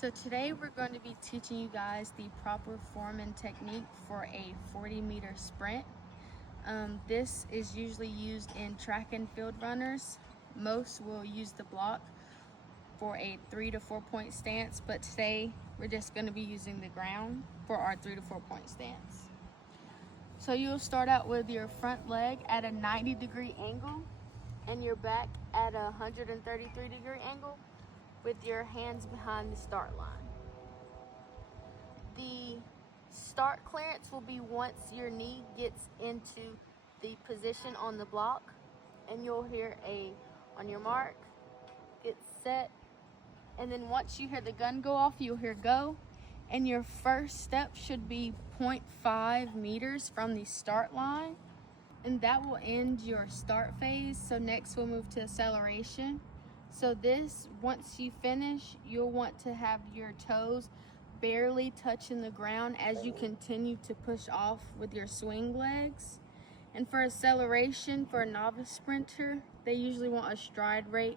So today we're going to be teaching you guys the proper form and technique for a 40-meter sprint. This is usually used in track and field runners. Most will use the block for a 3 to 4 point stance, but today we're just going to be using the ground for our 3 to 4 point stance. So you'll start out with your front leg at a 90-degree angle and your back at a 133-degree angle with your hands behind the start line. The start clearance will be once your knee gets into the position on the block, and you'll hear a on your mark, get set, and then once you hear the gun go off, you'll hear go, and your first step should be 0.5 meters from the start line, and that will end your start phase. So next we'll move to acceleration. So this, once you finish, you'll want to have your toes barely touching the ground as you continue to push off with your swing legs. And for acceleration, for a novice sprinter, they usually want a stride rate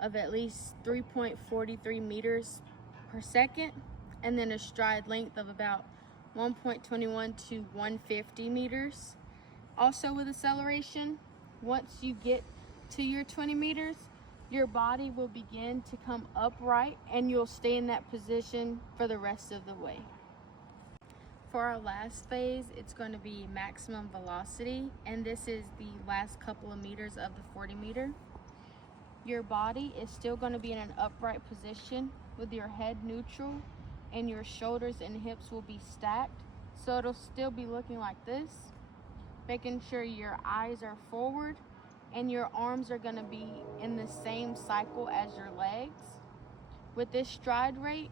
of at least 3.43 meters per second, and then a stride length of about 1.21 to 150 meters. Also with acceleration, once you get to your 20 meters, your body will begin to come upright and you'll stay in that position for the rest of the way. For our last phase, it's going to be maximum velocity, and this is the last couple of meters of the 40 meter. Your body is still going to be in an upright position with your head neutral, and your shoulders and hips will be stacked. So it'll still be looking like this, making sure your eyes are forward and your arms are going to be in the same cycle as your legs. With this stride rate,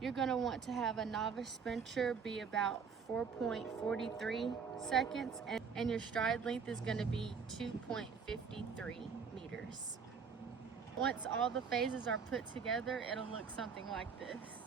you're going to want to have a novice sprinter be about 4.43 seconds, and your stride length is going to be 2.53 meters. Once all the phases are put together, it'll look something like this.